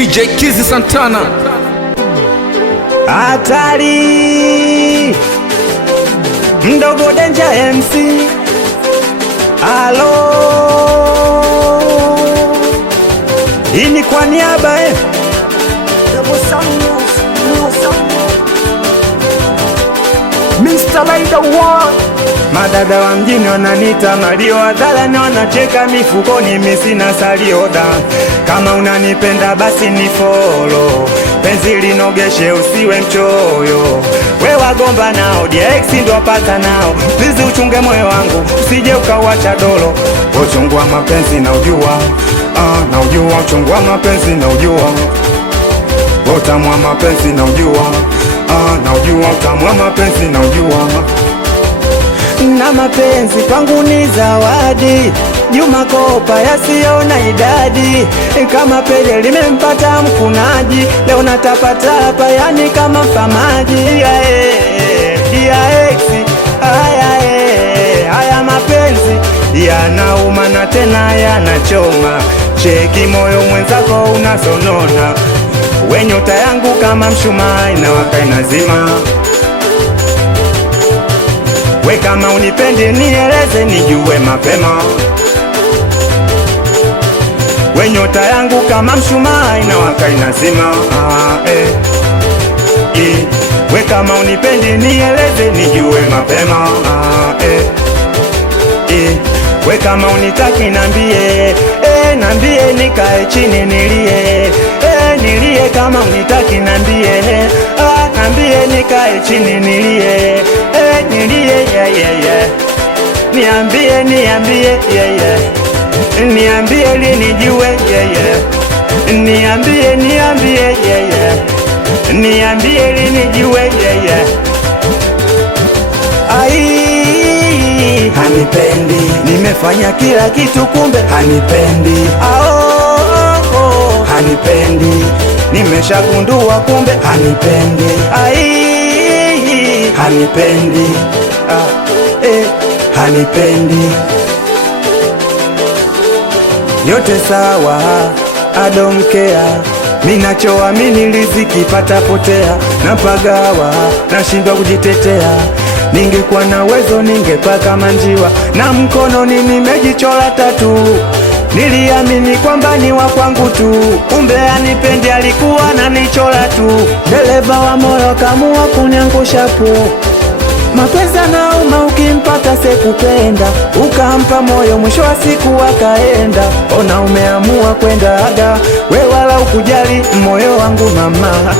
DJ Kizi Santana. Hatari Mdogo Danger MC. Alo, hii ni kwa niaba Mr. Laida One. madada wa mjini wananita Mario, hadharani wanacheka mifukoni, mimi sina salioda. Kama unanipenda basi ni follow, penzi linogeshe usiwe mchoyo. We wagomba nao DX ndo wapata nao, please uchunge moyo wangu usije ukawacha dolo. Uchungu wa mapenzi na ujua, na ujua uchungu wa mapenzi na ujua, utamu wa mapenzi na ujua, na ujua utamu wa mapenzi na ujua. Na mapenzi kwangu ni zawadi, Juma kopa yasiyo na idadi. Kama pele limempata mkunaji, leo natapatapa yani kama famaji. Haya mapenzi yanauma na tena yanachoma, cheki moyo mwenzako unasonona. We nyota yangu kama mshumaa inawaka inazima. We kama unipendi nieleze nijue mapema. We nyota yangu kama mshumaa inawaka inazima. We kama unipendi nieleze nijue mapema. We kama unitaki nambie, nambie nikae chini nilie. Nilie kama unitaki nambie, nambie nikae chini nilie. Nilie niambie, niambie niambie linijue niambie, niambie niambie linijue Ai, hanipendi, nimefanya kila kitu kumbe hanipendi. Hanipendi, nimeshagundua kumbe hanipendi. Ai, hanipendi, hanipendi. Yote sawa, I don't care. Minachoamini riziki pata potea, napagawa, nashindwa kujitetea. Ningekuwa na uwezo ningepaka manjiwa, na mkononi nimejichora tatu. Niliamini kwamba ni wa kwangu tu, kumbe anipendi, alikuwa ananichora tu. Dereva wa moyo kamua kuniangusha po. Mapenzi yanauma ukimpata sekupenda, ukampa moyo mwisho wa siku akaenda. Ona umeamua kwenda aga, we wala ukujali moyo wangu mama.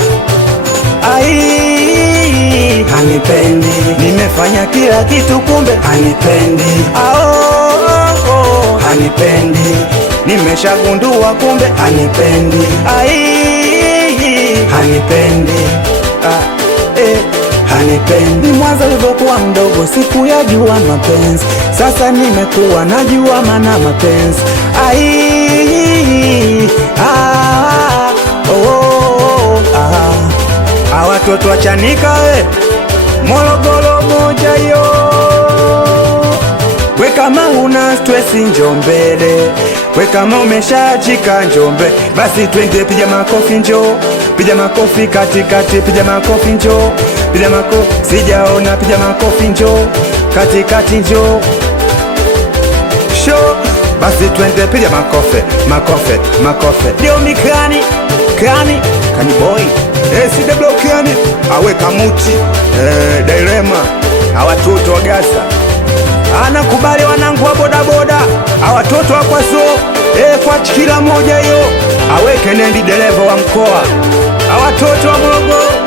Ai, hanipendi, nimefanya kila kitu kumbe hanipendi. Hanipendi, nimeshagundua kumbe hanipendi. Ai, hanipendi, hanipendi. Mwanzo nilipokuwa mdogo siku ya jua mapenzi, sasa nimekuwa najua maana mapenzi. Ai, watoto wachanika we Morogoro moja yo. We kama una stress njo mbele, we kama umeshachika njo mbele. Basi twende piga makofi njo, piga makofi katikati, piga makofi njo, piga makofi. Sijaona piga makofi njo, katikati njo. Show, basi twende piga makofi, makofi, makofi. Dio mikani, kani boy. Sida blokiani, awe kamuti, dilema, awatoto wa Gasa. Anakubali wanangu wa boda boda, awatoto wa Kwaso, kwa kila moja yo. Awe Kenendi dereva wa mkoa, awatoto wa Morogoro.